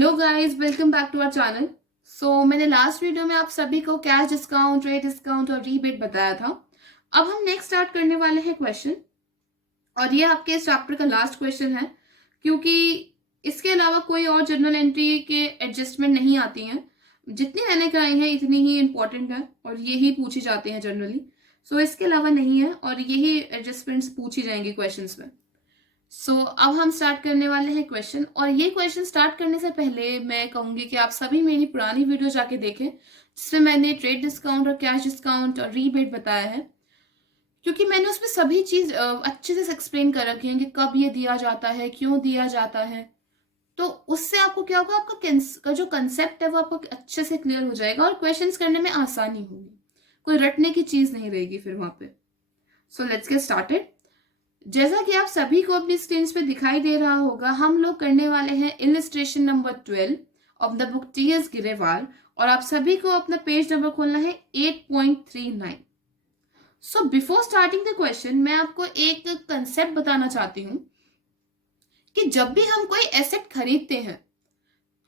Hello guys, welcome back to our channel. मैंने last video में आप सभी को कैश डिस्काउंट, रेट डिस्काउंट और रीबेट बताया था। अब हम नेक्स्ट स्टार्ट करने वाले हैं क्वेश्चन, और ये आपके इस चैप्टर का लास्ट क्वेश्चन है, क्योंकि इसके अलावा कोई और जर्नल एंट्री के एडजस्टमेंट नहीं आती हैं। जितनी मैंने कराई हैं इतनी ही इंपॉर्टेंट है और यही पूछी जाती हैं जनरली। इसके अलावा नहीं है और यही एडजस्टमेंट्स पूछी जाएंगी क्वेश्चंस में। अब हम स्टार्ट करने वाले हैं क्वेश्चन, और ये क्वेश्चन स्टार्ट करने से पहले मैं कहूंगी कि आप सभी मेरी पुरानी वीडियो जाके देखें, जिसमें मैंने ट्रेड डिस्काउंट और कैश डिस्काउंट और रीबेट बताया है, क्योंकि मैंने उसमें सभी चीज अच्छे से एक्सप्लेन कर रखी है कि कब ये दिया जाता है, क्यों दिया जाता है। तो उससे आपको क्या होगा, आपका जो कंसेप्ट है वो आपको अच्छे से क्लियर हो जाएगा और क्वेश्चंस करने में आसानी होगी, कोई रटने की चीज नहीं रहेगी फिर वहां पे। Let's get started. जैसा कि आप सभी को अपनी स्क्रीन पे दिखाई दे रहा होगा, हम लोग करने वाले हैं illustration number 12 of the book T.S.. Grewal, और आप सभी को अपना पेज नंबर खोलना है 8.39। बिफोर स्टार्टिंग द क्वेश्चन, मैं आपको एक कंसेप्ट बताना चाहती हूँ कि जब भी हम कोई एसेट खरीदते हैं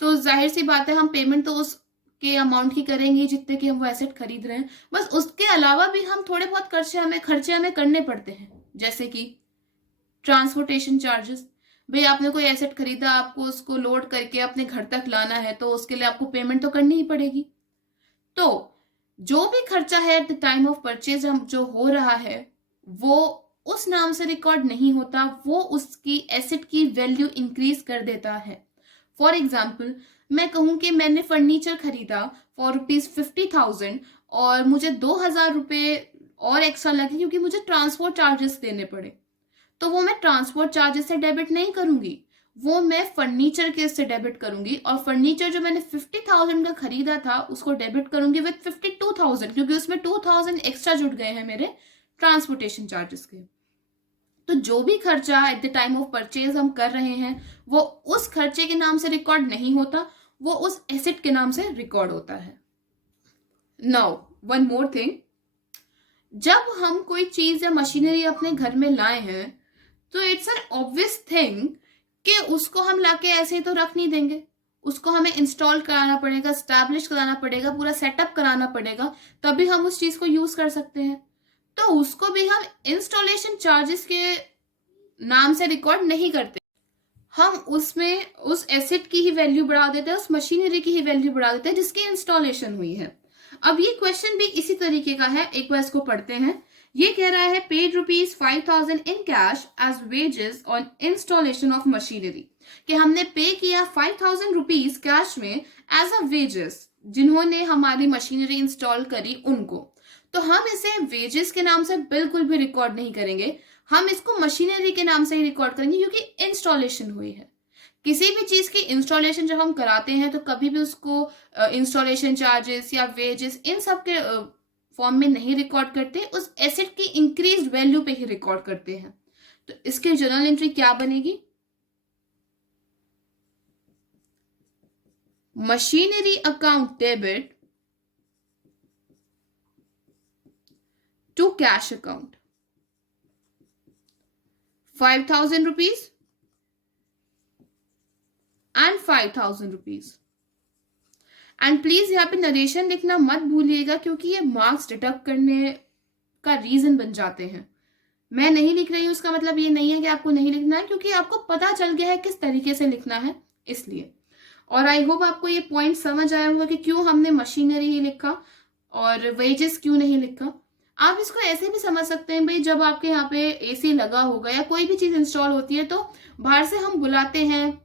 तो जाहिर सी बात है हम पेमेंट तो उसके अमाउंट की करेंगे जितने की हम वो एसेट खरीद रहे हैं। बस उसके अलावा भी हम थोड़े बहुत खर्चे हमें करने पड़ते हैं, जैसे कि ट्रांसपोर्टेशन चार्जेस। भाई आपने कोई एसेट खरीदा, आपको उसको लोड करके अपने घर तक लाना है, तो उसके लिए आपको पेमेंट तो करनी ही पड़ेगी। तो जो भी खर्चा है eight the time of purchase हम जो हो रहा है वो उस नाम से रिकॉर्ड नहीं होता, वो उसकी एसेट की वैल्यू इंक्रीज कर देता है। फॉर एग्जाम्पल, मैं कहूं कि मैंने फर्नीचर खरीदा फॉर ₹50,000 और मुझे 2,000 रुपये और एक्स्ट्रा लगे क्योंकि मुझे ट्रांसपोर्ट चार्जेस देने पड़े, तो वो मैं ट्रांसपोर्ट चार्जेस से डेबिट नहीं करूंगी, वो मैं फर्नीचर के से डेबिट करूंगी। और फर्नीचर जो मैंने 50,000 का खरीदा था उसको डेबिट करूंगी विद 52,000, क्योंकि उसमें 2,000 एक्स्ट्रा जुड़ गए हैं मेरे ट्रांसपोर्टेशन चार्जेस के। तो जो भी खर्चा eight the time of purchase हम कर रहे हैं वो उस खर्चे के नाम से रिकॉर्ड नहीं होता, वो उस एसेट के नाम से रिकॉर्ड होता है। नाउ वन मोर थिंग, जब हम कोई चीज या मशीनरी अपने घर में लाए हैं तो इट्स एन ऑब्वियस थिंग कि उसको हम लाके ऐसे ही तो रख नहीं देंगे, उसको हमें इंस्टॉल कराना पड़ेगा, स्टैब्लिश कराना पड़ेगा, पूरा सेटअप कराना पड़ेगा, तभी हम उस चीज को यूज कर सकते हैं। तो उसको भी हम इंस्टॉलेशन चार्जेस के नाम से रिकॉर्ड नहीं करते, हम उसमें उस एसेट की ही वैल्यू बढ़ा देते हैं, उस मशीनरी की ही वैल्यू बढ़ा देते हैं जिसकी इंस्टॉलेशन हुई है। अब ये क्वेश्चन भी इसी तरीके का है, एक बार इसको पढ़ते हैं। ये कह रहा है paid ₹5,000 in cash as wages on installation of machinery, कि हमने पे किया 5,000 रुपीज कैश में एज अ वेजेस, जिन्होंने हमारी मशीनरी इंस्टॉल करी उनको। तो हम इसे वेजेस के नाम से बिल्कुल भी रिकॉर्ड नहीं करेंगे, हम इसको मशीनरी के नाम से ही रिकॉर्ड करेंगे क्योंकि इंस्टॉलेशन हुई है। किसी भी चीज की इंस्टॉलेशन जब हम कराते हैं तो कभी भी उसको इंस्टॉलेशन चार्जेस या वेजेस इन सब के फॉर्म में नहीं रिकॉर्ड करते, उस एसेट की इंक्रीज वैल्यू पे ही रिकॉर्ड करते हैं। तो इसके जर्नल एंट्री क्या बनेगी? Machinery account debit to cash account, 5,000 rupees and 5,000 rupees. And please यहाँ पे नरेशन लिखना मत भूलिएगा, क्योंकि ये मार्क्स डिडक्ट करने का रीजन बन जाते हैं। मैं नहीं लिख रही हूँ उसका मतलब ये नहीं है कि आपको नहीं लिखना है, क्योंकि आपको पता चल गया है किस तरीके से लिखना है, इसलिए। और आई होप आपको ये पॉइंट समझ आया होगा कि क्यों हमने मशीनरी ही लिखा और वेजेस क्यों नहीं लिखा। आप इसको ऐसे भी समझ सकते हैं, भाई जब आपके यहाँ पे एसी लगा होगा या कोई भी चीज इंस्टॉल होती है तो बाहर से हम बुलाते हैं,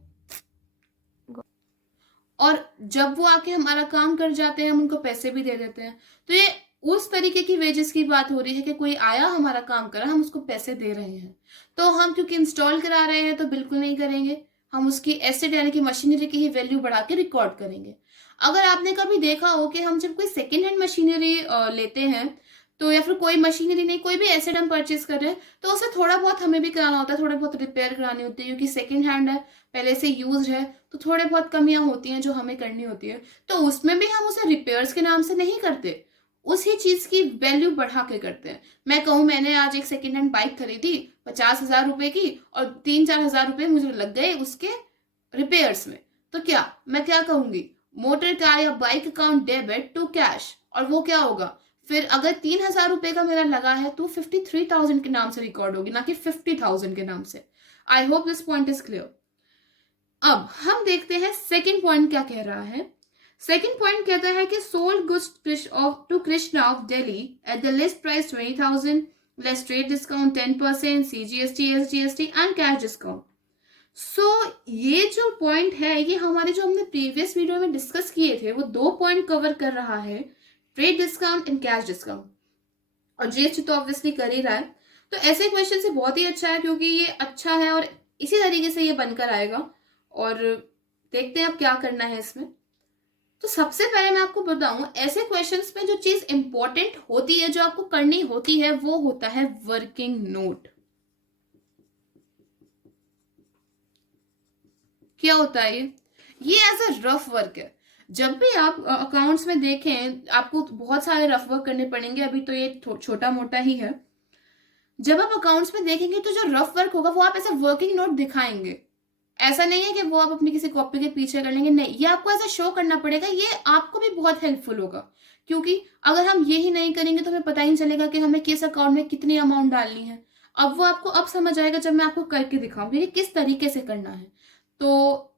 और जब वो आके हमारा काम कर जाते हैं हम उनको पैसे भी दे देते हैं। तो ये उस तरीके की वेजेस की बात हो रही है कि कोई आया हमारा काम करा, हम उसको पैसे दे रहे हैं। तो हम क्योंकि इंस्टॉल करा रहे हैं तो बिल्कुल नहीं करेंगे, हम उसकी एसेट यानी कि मशीनरी की ही वैल्यू बढ़ा के रिकॉर्ड करेंगे। अगर आपने कभी देखा हो कि हम जब कोई सेकेंड हैंड मशीनरी लेते हैं, तो या फिर कोई मशीनरी नहीं, कोई भी एसेट हम परचेज कर रहे हैं, तो उसे थोड़ा बहुत हमें भी कराना होता है, थोड़ा बहुत रिपेयर करानी होती है, क्योंकि सेकेंड हैंड है, पहले से यूज है, तो थोड़े बहुत कमियां होती हैं जो हमें करनी होती है। तो उसमें भी हम उसे रिपेयर्स के नाम से नहीं करते, उसी चीज की वैल्यू बढ़ा के करते हैं। मैं कहूँ मैंने आज एक सेकेंड हैंड बाइक खरीदी 50,000 रुपए की और 3-4 हजार रुपए मुझे लग गए उसके रिपेयर्स में, तो क्या मैं क्या कहूंगी, मोटर कार या bike account debit to cash, और वो क्या होगा फिर अगर 3,000 रुपए का मेरा लगा है तो 53,000 के नाम से रिकॉर्ड होगी, ना कि 50,000 के नाम से। आई hope this point is clear. अब हम देखते हैं सेकंड पॉइंट क्या कह रहा है। सेकंड पॉइंट कहता है कि sold goods to Krishna of Delhi at the list price 20,000 less trade discount 10%, CGST, SGST and cash discount. So ये जो पॉइंट है ये हमारे जो हमने प्रीवियस वीडियो में डिस्कस किए थे वो 2 पॉइंट कवर कर रहा है, trade discount and cash discount, और GST तो ऑब्वियसली कर ही रहा है। तो ऐसे क्वेश्चन से बहुत ही अच्छा है क्योंकि ये अच्छा है और इसी तरीके से ये बनकर आएगा। और देखते हैं अब क्या करना है इसमें। तो सबसे पहले मैं आपको बताऊं, ऐसे क्वेश्चंस में जो चीज इंपॉर्टेंट होती है, जो आपको करनी होती है, वो होता है वर्किंग नोट। क्या होता है ये एज अ रफ वर्क है। जब भी आप अकाउंट्स में देखें आपको बहुत सारे रफ वर्क करने पड़ेंगे, अभी तो ये छोटा मोटा ही है। जब आप अकाउंट्स में देखेंगे तो जो रफ वर्क होगा वो आप ऐसे वर्किंग नोट दिखाएंगे। ऐसा नहीं है कि वो आप अपनी किसी कॉपी के पीछे कर लेंगे, नहीं, ये आपको ऐसा शो करना पड़ेगा। ये आपको भी बहुत हेल्पफुल होगा क्योंकि अगर हम ये ही नहीं करेंगे तो हमें पता ही नहीं चलेगा कि हमें किस अकाउंट में कितनी अमाउंट डालनी है। अब वो आपको अब समझ आएगा जब मैं आपको करके दिखाऊंगी कि किस तरीके से करना है। तो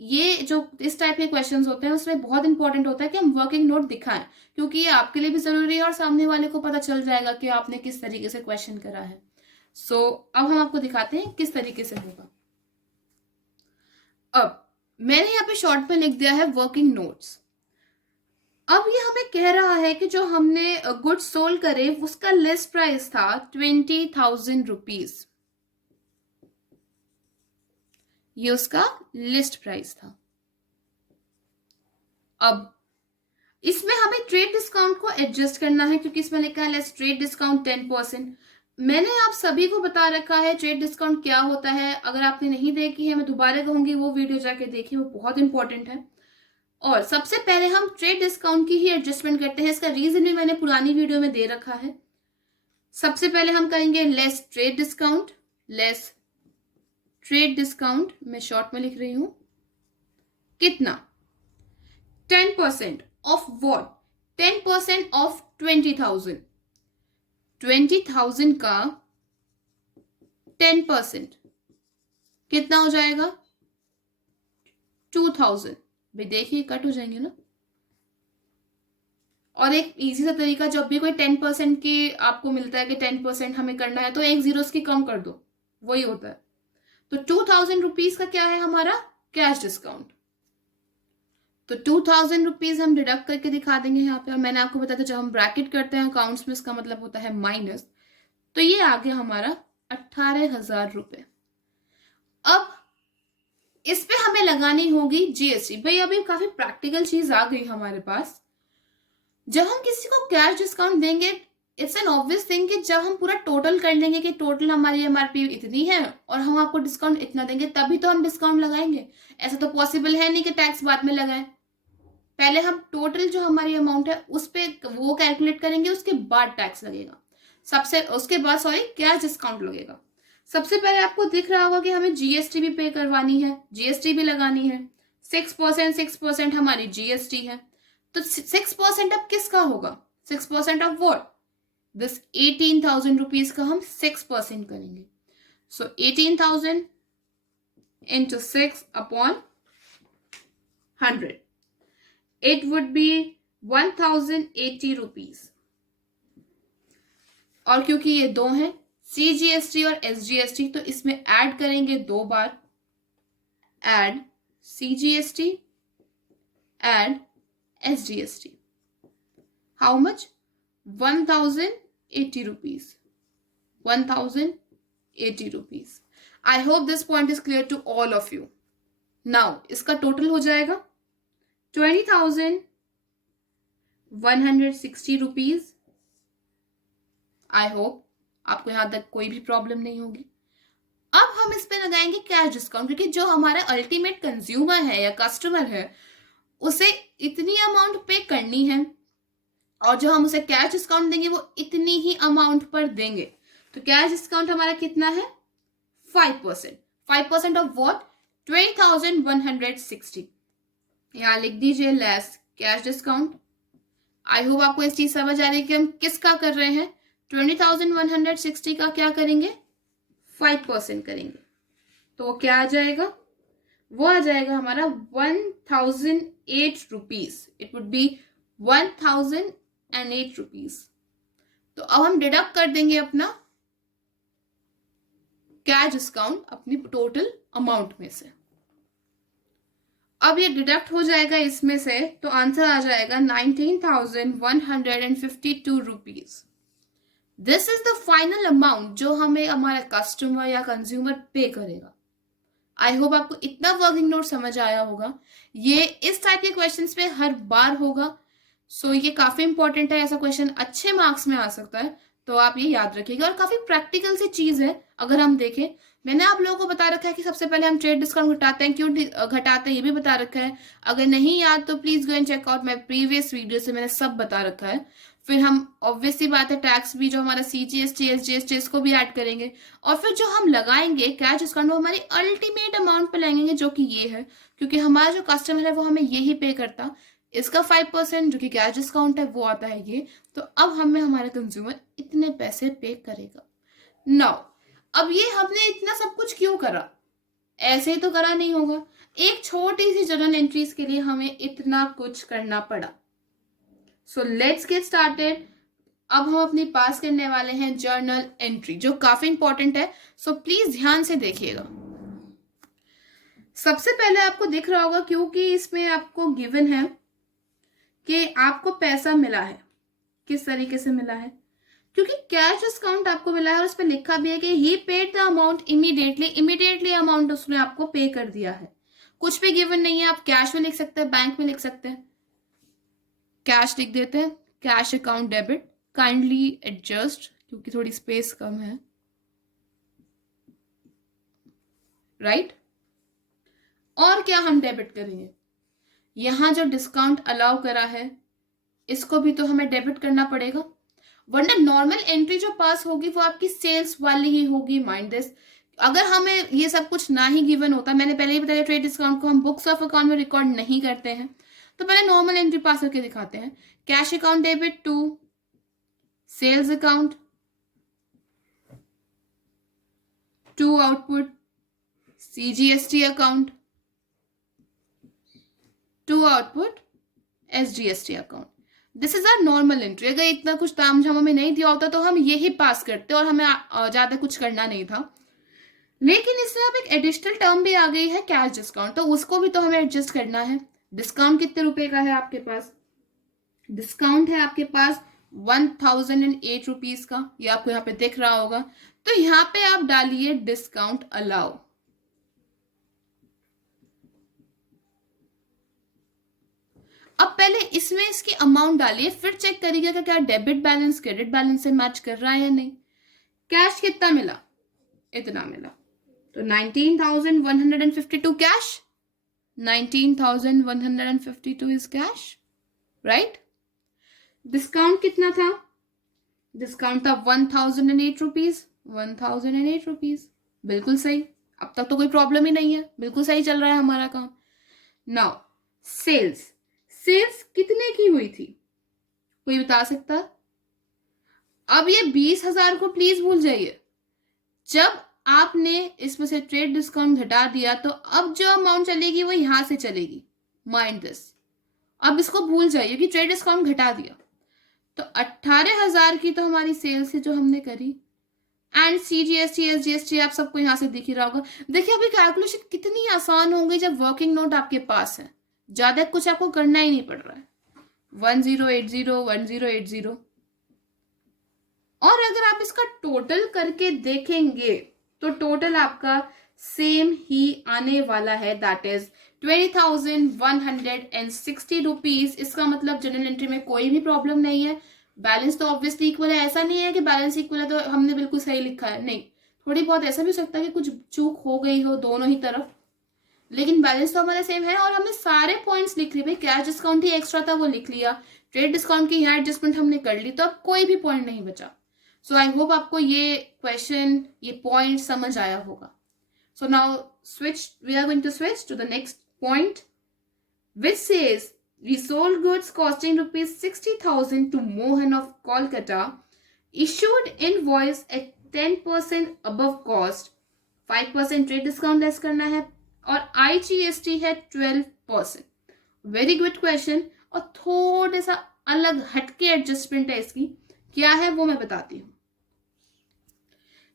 ये जो इस टाइप के क्वेश्चंस होते हैं उसमें बहुत इंपॉर्टेंट होता है कि हम वर्किंग नोट दिखाएं, क्योंकि ये आपके लिए भी जरूरी है और सामने वाले को पता चल जाएगा कि आपने किस तरीके से क्वेश्चन करा है। सो अब हम आपको दिखाते हैं किस तरीके से होगा। अब मैंने यहाँ पे शॉर्ट में लिख दिया है वर्किंग नोट्स। अब ये हमें कह रहा है कि जो हमने गुड्स सोल्ड करे उसका लिस्ट प्राइस था 20,000 रुपीज। ये उसका लिस्ट प्राइस था। अब इसमें हमें ट्रेड डिस्काउंट को एडजस्ट करना है क्योंकि इसमें लिखा है लेस ट्रेड डिस्काउंट 10%। मैंने आप सभी को बता रखा है ट्रेड डिस्काउंट क्या होता है। अगर आपने नहीं देखी है मैं दोबारा कहूंगी वो वीडियो जाके देखिए, वो बहुत इंपॉर्टेंट है। और सबसे पहले हम ट्रेड डिस्काउंट की ही एडजस्टमेंट करते हैं। इसका रीजन भी मैंने पुरानी वीडियो में दे रखा है। सबसे पहले हम करेंगे less trade discount. Less trade discount मैं शॉर्ट में लिख रही हूं, कितना 10% ऑफ व्हाट, 10% ऑफ 20,000। 20,000 का 10% कितना हो जाएगा 2,000। भाई देखिए कट हो जाएंगे ना। और एक इजी सा तरीका, जब भी कोई 10% की आपको मिलता है कि 10% हमें करना है तो एक जीरो की कम कर दो, वही होता है। तो 2,000 रुपीज का क्या है हमारा कैश डिस्काउंट। तो 2,000 रुपीज हम डिडक्ट करके दिखा देंगे यहाँ पे। और मैंने आपको बताया था जब हम ब्रैकेट करते हैं अकाउंट्स में इसका मतलब होता है माइनस। तो ये आ गया हमारा 18,000 रुपए। अब इस पे हमें लगानी होगी GST। भाई अभी काफी प्रैक्टिकल चीज आ गई हमारे पास। जब हम किसी को कैश डिस्काउंट देंगे इट्स एन ऑब्वियस थिंग कि जब हम पूरा टोटल कर लेंगे कि टोटल हमारी MRP इतनी है और हम आपको डिस्काउंट इतना देंगे तभी तो हम डिस्काउंट लगाएंगे। ऐसा तो पॉसिबल है नहीं कि टैक्स बाद में लगाएं। पहले हम टोटल जो हमारी अमाउंट है उस पे वो कैलकुलेट करेंगे, उसके बाद टैक्स लगेगा, उसके बाद कैश डिस्काउंट लगेगा। सबसे पहले आपको दिख रहा होगा कि हमें GST भी पे करवानी है, GST भी लगानी है। 6% हमारी GST है। तो 6% अब किसका होगा, 6% ऑफ व्हाट, दिस 18,000 रुपीज का हम 6% करेंगे। सो 18,000 into 6 upon 100, it would be 1,080 rupees। और क्योंकि ये दो हैं CGST और SGST तो इसमें ऐड करेंगे 2 बार, add CGST, add SGST। How much, 1,080 rupees, 1,080 rupees। I hope this point is clear to all of you. Now इसका टोटल हो जाएगा 20,160 rupees। आई होप आपको यहां तक कोई भी प्रॉब्लम नहीं होगी। अब हम इस पे लगाएंगे कैश डिस्काउंट क्योंकि जो हमारा अल्टीमेट कंज्यूमर है या कस्टमर है उसे इतनी अमाउंट पे करनी है और जो हम उसे कैश डिस्काउंट देंगे वो इतनी ही अमाउंट पर देंगे। तो कैश डिस्काउंट हमारा कितना है 5%। 5% ऑफ व्हाट, 20,160, यहाँ लिख दीजिए less cash discount. I hope आपको इस चीज समझ आ रही है कि हम किसका कर रहे हैं। 20,160 का क्या करेंगे, 5% करेंगे, तो क्या आ जाएगा, वो आ जाएगा हमारा 1,008 rupees. It would be 1,008 rupees. तो अब हम डिडक्ट कर देंगे अपना कैश डिस्काउंट अपनी टोटल अमाउंट में से। अब ये डिडक्ट हो जाएगा इसमें से, तो आंसर आ जाएगा 19,152 rupees. This is the final amount जो हमें हमारा कस्टमर या कंज्यूमर पे करेगा। आई होप आपको इतना वर्किंग नोट समझ आया होगा। ये इस टाइप के क्वेश्चंस पे हर बार होगा, सो ये काफी इंपॉर्टेंट है। ऐसा क्वेश्चन अच्छे मार्क्स में आ सकता है, तो आप ये याद रखिएगा। और काफी प्रैक्टिकल सी चीज है। अगर हम देखें, मैंने आप लोगों को बता रखा है कि सबसे पहले हम ट्रेड डिस्काउंट घटाते हैं, क्यों घटाते हैं ये भी बता रखा है। अगर नहीं याद तो please go and check out my previous video से मैंने सब बता रखा है। फिर हम ऑब्वियसली बात है टैक्स भी, जो हमारा CGST SGST इसको भी ऐड करेंगे। और फिर जो हम लगाएंगे कैश डिस्काउंट, वो हमारी अल्टीमेट अमाउंट पे लगेंगे, जो कि ये है, क्योंकि हमारा जो कस्टमर है वो हमें यही पे करता। इसका 5% जो कि कैश डिस्काउंट है वो आता है ये। तो अब हमें हमारा कंज्यूमर इतने पैसे पे करेगा। नाउ अब ये हमने इतना सब कुछ क्यों करा, ऐसे ही तो करा नहीं होगा। एक छोटी सी जर्नल एंट्रीज के लिए हमें इतना कुछ करना पड़ा। So let's get started. अब हम अपनी पास करने वाले हैं जर्नल एंट्री, जो काफी इंपॉर्टेंट है। सो प्लीज ध्यान से देखिएगा। सबसे पहले आपको दिख रहा होगा, क्योंकि इसमें आपको गिवन है कि आपको पैसा मिला है। किस तरीके से मिला है, क्योंकि कैश डिस्काउंट आपको मिला है और उस पर लिखा भी है कि he paid the amount immediately amount उसने आपको पे कर दिया है। कुछ भी गिवन नहीं है, आप कैश में लिख सकते हैं, बैंक में लिख सकते हैं। कैश लिख देते हैं, cash account debit. Kindly adjust, क्योंकि थोड़ी स्पेस कम है, राइट। और क्या हम डेबिट करेंगे, यहां जो डिस्काउंट अलाउ करा है इसको भी तो हमें डेबिट करना पड़ेगा, वरना नॉर्मल एंट्री जो पास होगी वो आपकी सेल्स वाली ही होगी। Mind this. अगर हमें ये सब कुछ ना ही गिवन होता, मैंने पहले ही बताया ट्रेड डिस्काउंट को हम बुक्स ऑफ अकाउंट में रिकॉर्ड नहीं करते हैं, तो पहले नॉर्मल एंट्री पास करके दिखाते हैं। Cash account debit to sales account, to output CGST account, to output SGST account. This is our normal entry. अगर इतना कुछ तामझाम हमें नहीं दिया होता तो हम यही पास करते और हमें ज्यादा कुछ करना नहीं था। लेकिन इसमें अब एक एडिशनल टर्म भी आ गई है, कैश डिस्काउंट, तो उसको भी तो हमें एडजस्ट करना है। डिस्काउंट कितने रुपए का है आपके पास, डिस्काउंट है आपके पास 1,008 रुपीज का, ये आपको यहाँ पे दिख रहा होगा। तो यहाँ पे आप डालिए डिस्काउंट अलाउ। अब पहले इसमें इसकी अमाउंट डालिए, फिर चेक करिएगा कि क्या डेबिट बैलेंस क्रेडिट बैलेंस से मैच कर रहा है या नहीं। कैश कितना मिला, इतना मिला, तो 19,152 cash, 19,152 is cash, right. Discount कितना था, डिस्काउंट था 1,008 रुपीज, 1,008 रुपीज, बिल्कुल सही। अब तक तो कोई प्रॉब्लम ही नहीं है, बिल्कुल सही चल रहा है हमारा काम। नाउ सेल्स, सेल्स कितने की हुई थी, कोई बता सकता। अब ये 20,000 को प्लीज भूल जाइए। जब आपने इसमें से ट्रेड डिस्काउंट घटा दिया तो अब जो अमाउंट चलेगी वो यहां से चलेगी। Mind this. अब इसको भूल जाइए कि ट्रेड डिस्काउंट घटा दिया, तो 18,000 की तो हमारी सेल्स है जो हमने करी, एंड CGST SGST आप सबको यहां से दिख ही रहा होगा। देखिए अभी कैलकुलेशन कितनी आसान हो गई जब वर्किंग नोट आपके पास है, ज्यादा कुछ आपको करना ही नहीं पड़ रहा है। 1080 1080। और अगर आप इसका टोटल करके देखेंगे तो टोटल आपका सेम ही आने वाला है, दैट इज 20,160 रुपीज। इसका मतलब जनरल एंट्री में कोई भी प्रॉब्लम नहीं है, बैलेंस तो ऑब्वियसली इक्वल है। ऐसा नहीं है कि बैलेंस इक्वल है तो हमने बिल्कुल सही लिखा है, नहीं, थोड़ी बहुत ऐसा भी हो सकता है कि कुछ चूक हो गई हो दोनों ही तरफ, लेकिन बैलेंस तो हमारा सेम है। और हमने सारे पॉइंट्स लिख लिए, भाई कैश डिस्काउंट ही एक्स्ट्रा था वो लिख लिया, ट्रेड डिस्काउंट की यहाँ एडजस्टमेंट हमने कर ली, तो अब कोई भी पॉइंट नहीं बचा। सो आई होप आपको ये क्वेश्चन, ये पॉइंट समझ आया होगा। So now we are going to switch to the next point, which says we sold goods costing rupees 60,000 to Mohan of Kolkata, issued invoice at 10% above cost, 5% trade discount less करना है और IGST है 12%. Very good question और थोड़ा सा अलग हटके adjustment है इसकी. क्या है वो मैं बताती हूँ.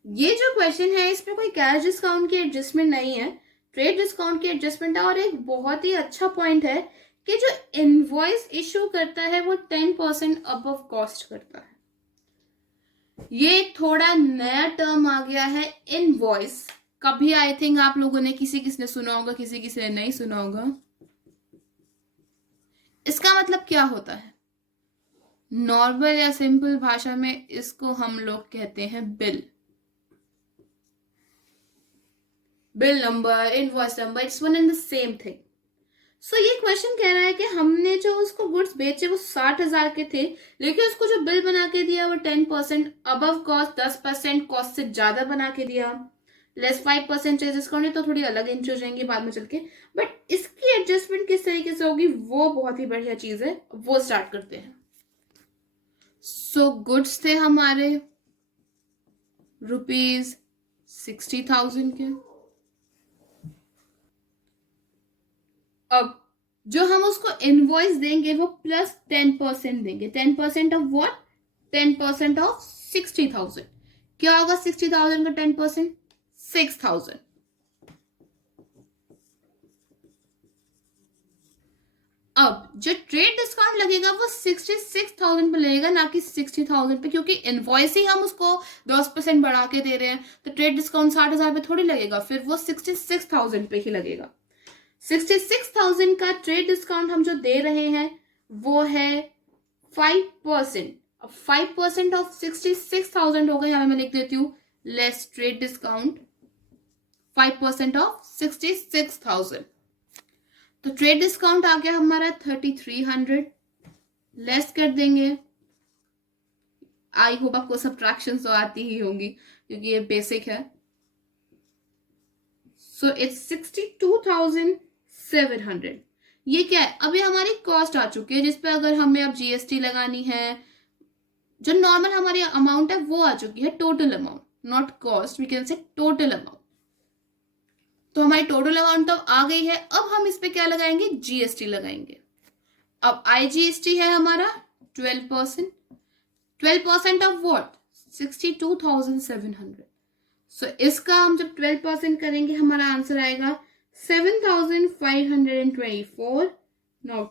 ये जो क्वेश्चन है इसमें कोई कैश डिस्काउंट की एडजस्टमेंट नहीं है, ट्रेड डिस्काउंट की एडजस्टमेंट है. और एक बहुत ही अच्छा पॉइंट है कि जो इनवॉइस इशू करता है वो 10% अबव कॉस्ट करता है. ये थोड़ा नया टर्म आ गया है इनवॉइस. कभी आई थिंक आप लोगों ने किसी ने सुना होगा, किसी ने नहीं सुना होगा. इसका मतलब क्या होता है? नॉर्मल या सिंपल भाषा में इसको हम लोग कहते हैं bill. Bill number, invoice number, it's one and the same thing. So ये क्वेश्चन कह रहा है कि हमने जो उसको गुड्स बेचे वो 60,000 के थे, लेकिन उसको जो बिल बना के दिया वो 10% अबव कॉस्ट, 10% कॉस्ट से ज्यादा बना के दिया, लेस 5% डिस्काउंट. तो थोड़ी अलग एंट्री हो जाएंगी बाद में चल के, बट इसकी एडजस्टमेंट किस तरीके से होगी वो बहुत ही बढ़िया चीज है. वो स्टार्ट करते हैं. सो गुड्स थे हमारे रुपीज 60,000 के. अब जो हम उसको इनवॉइस देंगे वो प्लस 10% देंगे. 10% ऑफ व्हाट? 10% ऑफ 60,000. क्या होगा 60,000 का 10%? 6,000. अब जो ट्रेड डिस्काउंट लगेगा वो 66,000 पे लगेगा, ना कि 60,000 पे, क्योंकि इनवॉइस ही हम उसको 10% बढ़ा के दे रहे हैं. तो ट्रेड डिस्काउंट 60,000 पे थोड़ी लगेगा, फिर वो 66,000 पे ही लगेगा. 66,000 का ट्रेड डिस्काउंट हम जो दे रहे हैं वो है 5%. अब 5% ऑफ 66,000 होगा, यहां मैं लिख देती हूं लेस ट्रेड डिस्काउंट 5% ऑफ 66,000. तो ट्रेड डिस्काउंट आ गया हमारा 3,300. लेस कर देंगे. आई होप आपको सब्ट्रैक्शन तो आती ही होंगी क्योंकि ये बेसिक है. So it's 62,700. ये क्या है? अभी हमारी कॉस्ट आ चुकी है जिस पे अगर हमें अब जीएसटी लगानी है, जो नॉर्मल हमारी अमाउंट है वो आ चुकी है. Total amount, not cost, we can say total amount. तो हमारी टोटल अमाउंट तो आ गई है. अब हम इस पे क्या लगाएंगे? जीएसटी लगाएंगे. अब आईजीएसटी है हमारा 12%. 12% ऑफ व्हाट? 62,700. सो इसका हम जब 12% करेंगे हमारा आंसर आएगा 7,524. नाउ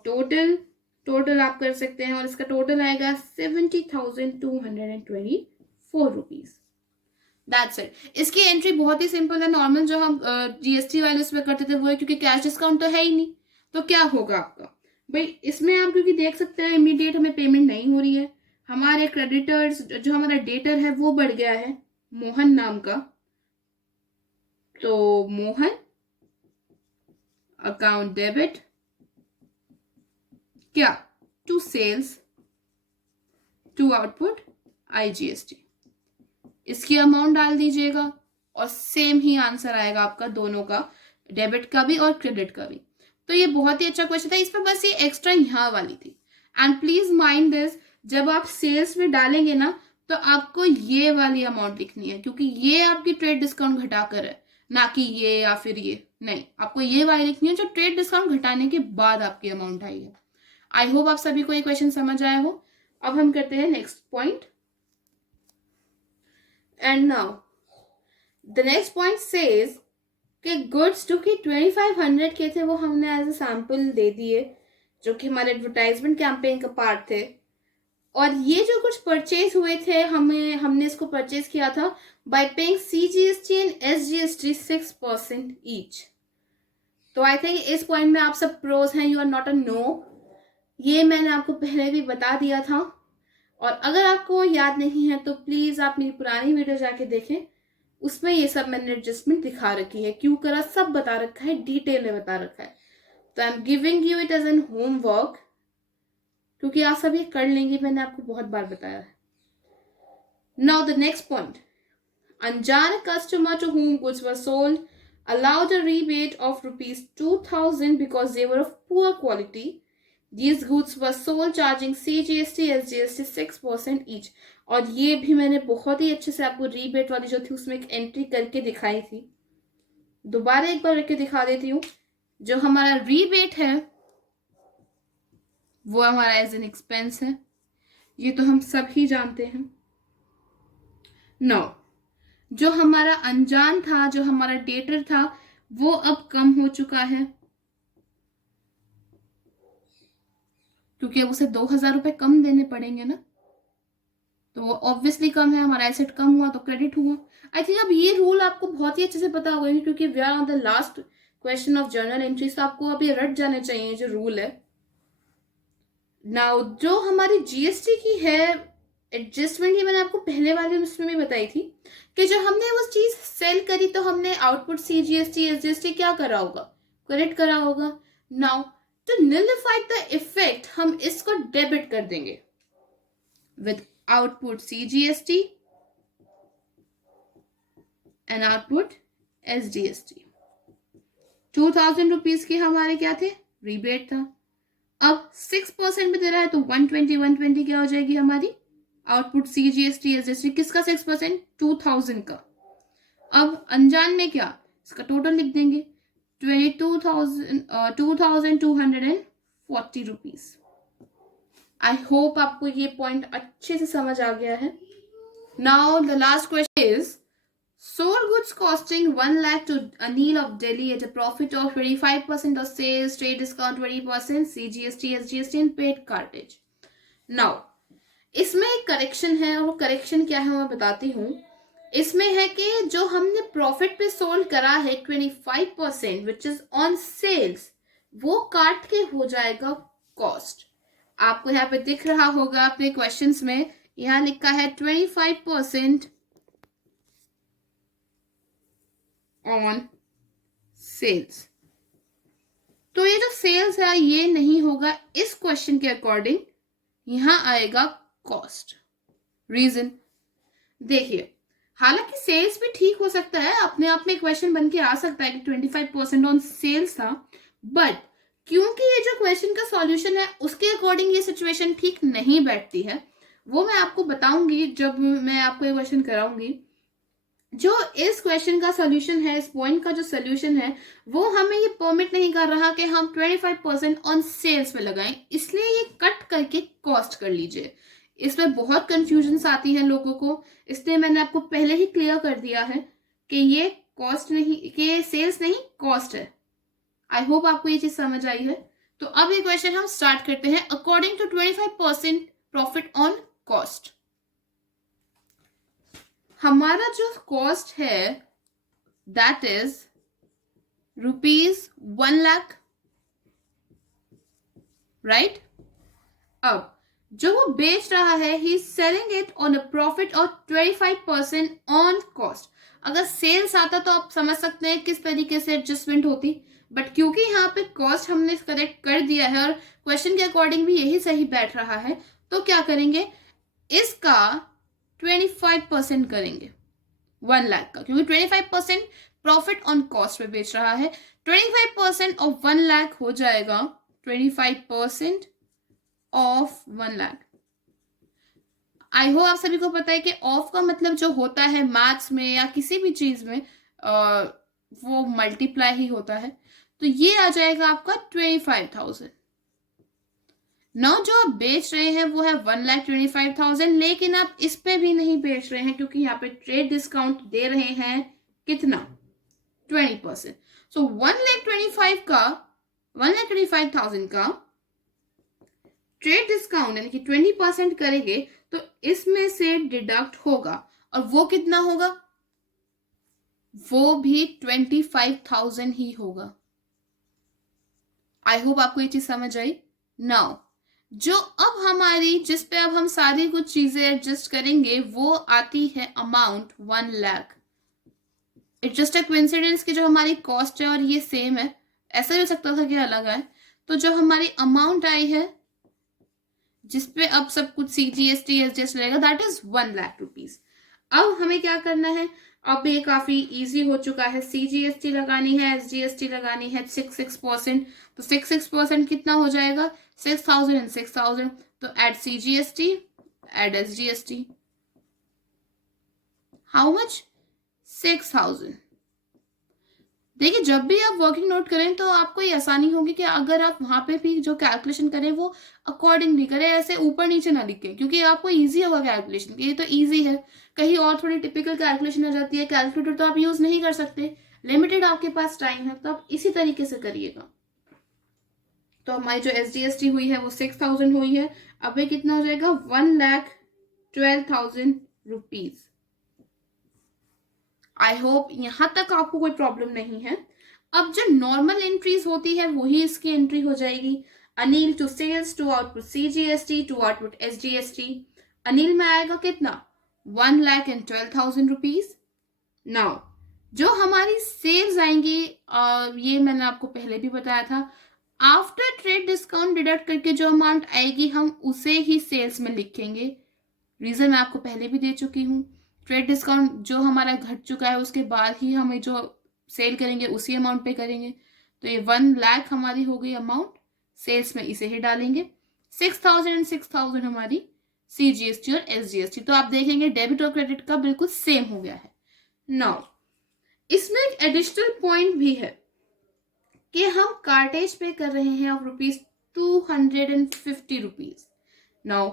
टोटल आप कर सकते हैं और इसका टोटल आएगा 70,224 रुपीज. That's it. इसकी एंट्री बहुत ही सिंपल है. नॉर्मल जो हम जीएसटी वाले उसमें करते थे वो है, क्योंकि कैश डिस्काउंट तो है ही नहीं. तो क्या होगा आपका भाई? इसमें आप क्योंकि देख सकते हैं इमीडिएट हमें पेमेंट नहीं हो रही है. हमारे क्रेडिटर्स, जो हमारा डेटर है वो बढ़ गया है मोहन नाम का. तो मोहन अकाउंट डेबिट क्या? To sales to output IGST. इसकी अमाउंट डाल दीजिएगा और सेम ही आंसर आएगा आपका दोनों का, डेबिट का भी और क्रेडिट का भी. तो ये बहुत ही अच्छा क्वेश्चन था. इस पर बस ये एक्स्ट्रा यहाँ वाली थी. एंड प्लीज माइंड दिस, जब आप सेल्स में डालेंगे ना तो आपको ये वाली अमाउंट लिखनी है, क्योंकि ये आपकी ट्रेड डिस्काउंट घटाकर है, ना कि ये या फिर ये नहीं. आपको ये वाली लिखनी है जो ट्रेड डिस्काउंट घटाने के बाद आपकी अमाउंट आई है. आई होप आप सभी को ये क्वेश्चन समझ आया हो. अब हम करते हैं next point. And now the next point says कि गुड्स जो कि 2,500 के थे वो हमने एज ए सैंपल दे दिए, जो कि हमारे एडवर्टाइजमेंट कैंपेन का पार्ट थे. और ये जो कुछ परचेज हुए थे हमने इसको परचेज किया था bye paying CGST and SGST 6% each. तो आई थिंक इस पॉइंट में आप सब प्रोज हैं, you are not a no. ये मैंने आपको पहले भी बता दिया था. और अगर आपको याद नहीं है तो प्लीज आप मेरी पुरानी वीडियो जाके देखें, उसमें ये सब मैंने एडजस्टमेंट दिखा रखी है, क्यों करा सब बता रखा है, डिटेल में बता रखा है. तो I am giving you it as an homework, क्योंकि आप सब ये कर लेंगे, मैंने आपको बहुत बार बताया है. Now the next point. अनजान customer to whom goods were sold allowed a rebate of rupees 2000 because they were of poor quality. These goods were sold charging CGST SGST 6% each. और ये भी मैंने बहुत ही अच्छे से आपको रीबेट वाली जो थी उसमें एक एंट्री करके दिखाई थी, दोबारा एक बार करके दिखा देती हूँ। जो हमारा रीबेट है वो हमारा एज एन एक्सपेंस है, ये तो हम सब ही जानते हैं। नो, जो हमारा अनजान था, जो हमारा डेटर था, वो अब कम हो चुका है क्योंकि अब उसे 2000 रुपए कम देने पड़ेंगे ना, तो वो ऑब्वियसली कम है, हमारा एसेट कम हुआ तो क्रेडिट हुआ। आई थिंक अब ये रूल आपको बहुत ही अच्छे से पता होगा क्योंकि we are on the last question of journal entries, तो आपको अब ये रट जाने चाहिए जो रूल है। नाउ जो हमारी जीएसटी की है एडजस्टमेंट, ही मैंने आपको पहले वाले उसमें भी बताई थी कि जब हमने वो चीज सेल करी तो हमने आउटपुट सीजीएसटी एसजीएसटी क्या करा होगा, क्रेडिट करा होगा। Now to nullify the effect हम इसको डेबिट कर देंगे with output CGST and output SGST। 2000 rupees की हमारे क्या थे, रीबेट था। अब 6% में दे रहा है तो 120 क्या हो जाएगी हमारी आउटपुट CGST SGST। किसका 6%, 2000 का। अब अनजान में क्या, इसका टोटल लिख देंगे 2240 रुपीज। आई होप आपको ये पॉइंट अच्छे से समझ आ गया है। Now the last question is sold goods costing 1 lakh to Anil of Delhi at a profit of 25% of sales, trade discount 20%, CGST SGST and paid cartage. Now इसमें एक correction है और वो करेक्शन क्या है मैं बताती हूँ। इसमें है कि जो हमने प्रॉफिट पे सोल्ड करा है 25% विच इज ऑन सेल्स, वो काट के हो जाएगा कॉस्ट। आपको यहाँ पे दिख रहा होगा अपने क्वेश्चंस में, यहाँ लिखा है 25% ऑन सेल्स। तो ये जो सेल्स है ये नहीं होगा इस क्वेश्चन के अकॉर्डिंग, यहां आएगा कॉस्ट। रीजन देखिए, हालांकि सेल्स भी ठीक हो सकता है, अपने आप में क्वेश्चन बन के आ सकता है कि 25% ऑन सेल्स था, बट क्योंकि ये जो क्वेश्चन का सॉल्यूशन है उसके अकॉर्डिंग ये सिचुएशन ठीक नहीं बैठती है। वो मैं आपको बताऊंगी जब मैं आपको ये क्वेश्चन कराऊंगी। जो इस क्वेश्चन का सॉल्यूशन है, इस पॉइंट का जो सॉल्यूशन है, वो हमें ये परमिट नहीं कर रहा कि हम 25% ऑन सेल्स में लगाएं, इसलिए ये कट करके कॉस्ट कर लीजिए। इसमें बहुत कंफ्यूजन आती है लोगों को, इसलिए मैंने आपको पहले ही क्लियर कर दिया है कि ये कॉस्ट नहीं, कि ये सेल्स नहीं कॉस्ट है। आई होप आपको ये चीज समझ आई है। तो अब ये क्वेश्चन हम स्टार्ट करते हैं। According to 25% profit on cost, हमारा जो कॉस्ट है दैट इज ₹1 लाख, राइट। अब जो वो बेच रहा है he is selling it on a profit of 25% on cost. अगर सेल्स आता तो आप समझ सकते हैं किस तरीके से एडजस्टमेंट होती, बट क्योंकि यहाँ पे कॉस्ट हमने करेक्ट कर दिया है और क्वेश्चन के अकॉर्डिंग भी यही सही बैठ रहा है, तो क्या करेंगे, इसका 25% करेंगे 1 लाख का, क्योंकि 25% प्रॉफिट ऑन कॉस्ट में बेच रहा है। 25% ऑफ 1 लाख हो जाएगा 25% ऑफ 1 लाख। आई होप आप सभी को पता है कि ऑफ का मतलब जो होता है मैथ्स में या किसी भी चीज में वो मल्टीप्लाई ही होता है। तो ये आ जाएगा आपका 25,000। नौ जो आप बेच रहे हैं वो है 1,25,000, लेकिन आप इस पे भी नहीं बेच रहे हैं क्योंकि यहाँ पे ट्रेड डिस्काउंट दे रहे हैं कितना, 20%। सो 1,25,000 का ट्रेड डिस्काउंट यानी कि 20% करेंगे तो इसमें से डिडक्ट होगा, और वो कितना होगा, वो भी 25,000 ही होगा। आई होप आपको ये चीज समझ आई। नाउ जो अब हमारी जिस पे अब हम सारी कुछ चीजें एडजस्ट करेंगे वो आती है amount 1 lakh. It's just a coincidence कि जो हमारी कॉस्ट है और ये सेम है, ऐसा भी हो सकता था कि अलग है। तो जो हमारी अमाउंट आई है जिसपे अब सब कुछ CGST SGST रहेगा दैट इज 1 लाख रुपीज। अब हमें क्या करना है, अब ये काफी इजी हो चुका है। CGST लगानी है, SGST लगानी है 6% तो 6% कितना हो जाएगा 6000 एंड 6000 तो add CGST add SGST how much 6000। देखिए जब भी आप वर्किंग नोट करें तो आपको ये आसानी होगी कि अगर आप वहां पे भी जो कैलकुलेशन करें वो अकॉर्डिंगली करें, ऐसे ऊपर नीचे ना लिखें क्योंकि आपको इजी होगा कैलकुलेशन। ये तो इजी है, कहीं और थोड़ी टिपिकल कैलकुलेशन आ जाती है, कैलकुलेटर तो आप यूज नहीं कर सकते, लिमिटेड आपके पास टाइम है, तो आप इसी तरीके से करिएगा। तो हमारी जो SGST हुई है वो 6000 हुई है। अब ये कितना हो जाएगा 1,12,000 रुपीज। आई होप यहां तक आपको कोई प्रॉब्लम नहीं है। अब जो नॉर्मल एंट्रीज होती है वही इसकी एंट्री हो जाएगी। Anil to sales to output CGST to output SGST। Anil में आएगा कितना 1,12,000 रुपीज। नाउ जो हमारी सेल्स आएंगी, ये मैंने आपको पहले भी बताया था, आफ्टर ट्रेड डिस्काउंट डिडक्ट करके जो अमाउंट आएगी हम उसे ही सेल्स में लिखेंगे। रीजन मैं आपको पहले भी दे चुकी हूँ, ट्रेड डिस्काउंट जो हमारा घट चुका है उसके बाद ही हमें जो सेल करेंगे उसी अमाउंट पे करेंगे। तो ये 1 लाख हमारी हो गई अमाउंट, सेल्स में इसे ही डालेंगे। 6000 एंड 6000 हमारी CGST और SGST। तो आप देखेंगे डेबिट और क्रेडिट का बिल्कुल सेम हो गया है। नाउ इसमें एक एडिशनल पॉइंट भी है कि हम कार्टेज पे कर रहे हैं ऑफ ₹250। नाउ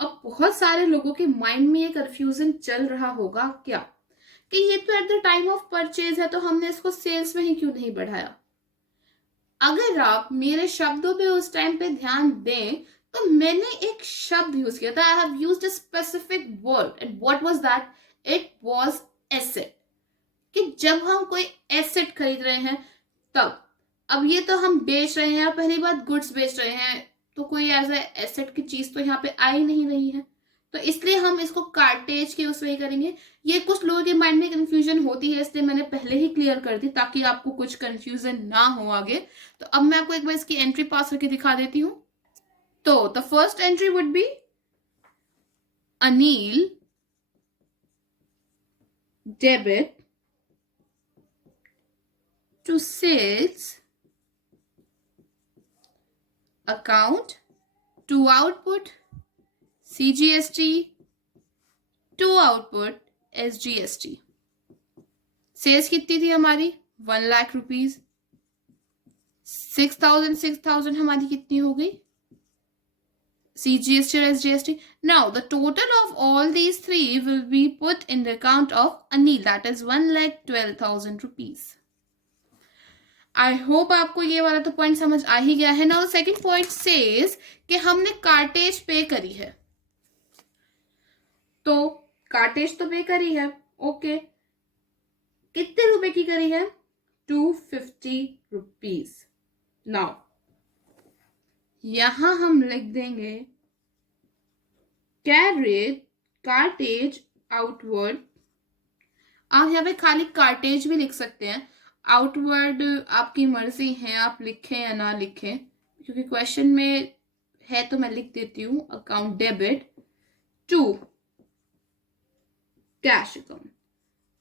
अब बहुत सारे लोगों के माइंड में ये कंफ्यूजन चल रहा होगा क्या कि ये तो eight the time of purchase है तो हमने इसको सेल्स में ही क्यों नहीं बढ़ाया। अगर आप मेरे शब्दों पे उस टाइम पे ध्यान दें तो मैंने एक शब्द यूज किया था, I have used a specific word and what was that, it was asset. कि जब हम कोई एसेट खरीद रहे हैं तब, अब ये तो हम बेच रहे हैं, पहली बात गुड्स बेच रहे हैं तो कोई एज ए एसेट की चीज तो यहाँ पे आ ही नहीं रही है, तो इसलिए हम इसको कार्टेज के उसमें ही करेंगे। ये कुछ लोगों के माइंड में कंफ्यूजन होती है, इसलिए मैंने पहले ही क्लियर कर दी ताकि आपको कुछ कंफ्यूजन ना हो आगे। तो अब मैं आपको एक बार इसकी एंट्री पास करके दिखा देती हूँ। तो the first entry would be Anil debit to sales account to output CGST to output SGST। Sales कितनी थी हमारी 1 लाख रुपीज। 6000 हमारी कितनी हो गई CGST और SGST। Now the total of all these three will be put in the account of Anil, that is 1,12,000 rupees। I hope आपको ये वाला तो पॉइंट समझ आ ही गया है ना। सेकंड पॉइंट सेज कि हमने कार्टेज पे करी है, तो कार्टेज तो पे करी है, ओके, कितने रुपए की करी है 250 रुपीज। नाउ यहां हम लिख देंगे कैरेज कार्टेज आउटवर्ड। आप यहाँ पे खाली कार्टेज भी लिख सकते हैं, आउटवर्ड आपकी मर्जी है, आप लिखें या ना लिखें, क्योंकि क्वेश्चन में है तो मैं लिख देती हूँ account debit to cash account.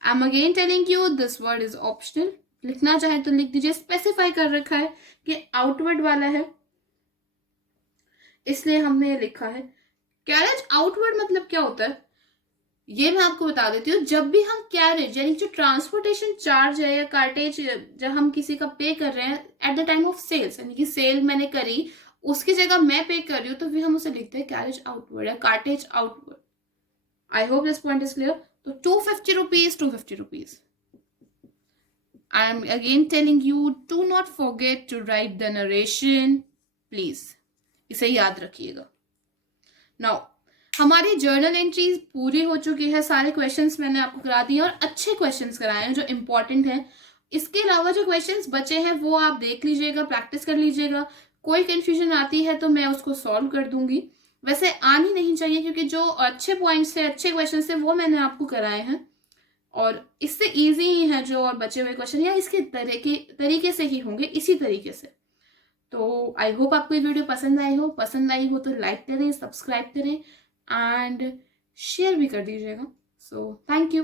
I am again telling you this word is optional, लिखना चाहे तो लिख दीजिए, स्पेसिफाई कर रखा है कि आउटवर्ड वाला है इसलिए हमने लिखा है। कैरेज आउटवर्ड मतलब क्या होता है ये मैं आपको बता देती हूँ। जब भी हम कैरेज यानी जो ट्रांसपोर्टेशन चार्ज है या कार्टेज जब हम किसी का पे कर रहे हैं at the time of sales, यानी कि सेल मैंने करी उसकी जगह मैं पे कर रही हूँ, तो फिर हम उसे लिखते हैं कैरेज आउटवर्ड या cartage outward. I hope this point is clear. तो 250 rupees 250 rupees. I am again telling you do not forget to write the narration, please इसे याद रखिएगा। नाउ हमारी जर्नल एंट्रीज पूरी हो चुकी है, सारे क्वेश्चंस मैंने आपको करा दिए और अच्छे क्वेश्चंस कराए हैं जो इंपॉर्टेंट हैं। इसके अलावा जो क्वेश्चंस बचे हैं वो आप देख लीजिएगा, प्रैक्टिस कर लीजिएगा, कोई कंफ्यूजन आती है तो मैं उसको सॉल्व कर दूंगी। वैसे आनी नहीं चाहिए क्योंकि जो अच्छे पॉइंट्स थे अच्छे क्वेश्चन थे वो मैंने आपको कराए हैं और इससे ईजी ही है जो और बचे हुए क्वेश्चन या इसके तरीके से ही होंगे इसी तरीके से। तो आई होप आपको ये वीडियो पसंद आई हो तो लाइक करें, सब्सक्राइब करें एंड शेयर भी कर दीजिएगा। So thank you.